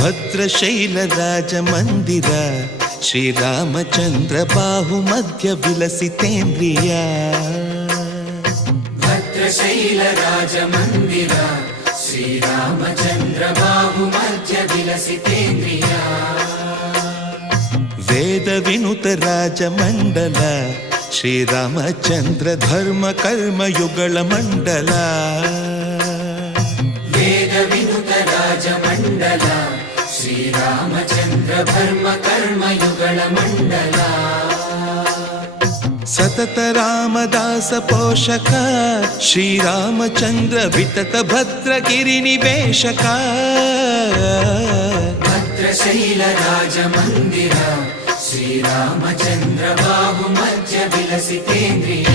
ಭದ್ರಶೈಲ ರಾಜ ಮಂದಿರ ಶ್ರೀರಾಮಚಂದ್ರ ಬಾಹು ಮಧ್ಯ ವಿಲಸಿತೇಂದ್ರಿಯ. ಭದ್ರಶೈಲ ರಾಜ ಮಂದಿರ ಶ್ರೀರಾಮಚಂದ್ರ ಬಾಹು ಮಧ್ಯ ವಿಲಸಿತೇಂದ್ರಿಯ. ವೇದ ವಿನುತ ರಾಜ ಮಂಡಲ ಶ್ರೀರಾಮಚಂದ್ರ ಧರ್ಮ ಕರ್ಮ ಯುಗಳ ಮಂಡಲ. ವೇದ ವಿನುತ ರಾಜ ಮಂಡಲ ಶ್ರೀರಾಮಚಂದ್ರ ಧರ್ಮ ಕರ್ಮ ಯುಗಳ ಮಂಡಲ. ಸತತ ರಾಮದಾಸ ಪೋಷಕ ಶ್ರೀರಾಮಚಂದ್ರ ವಿತತ ಭದ್ರಗಿರಿ ನಿವೇಶಕ. ಭದ್ರಶೈಲ ರಾಜ ಮಂದಿರ ಶ್ರೀರಾಮಚಂದ್ರ ಬಾಹು ಮಧ್ಯ ವಿಲಸಿತೇಂದ್ರಿಯ.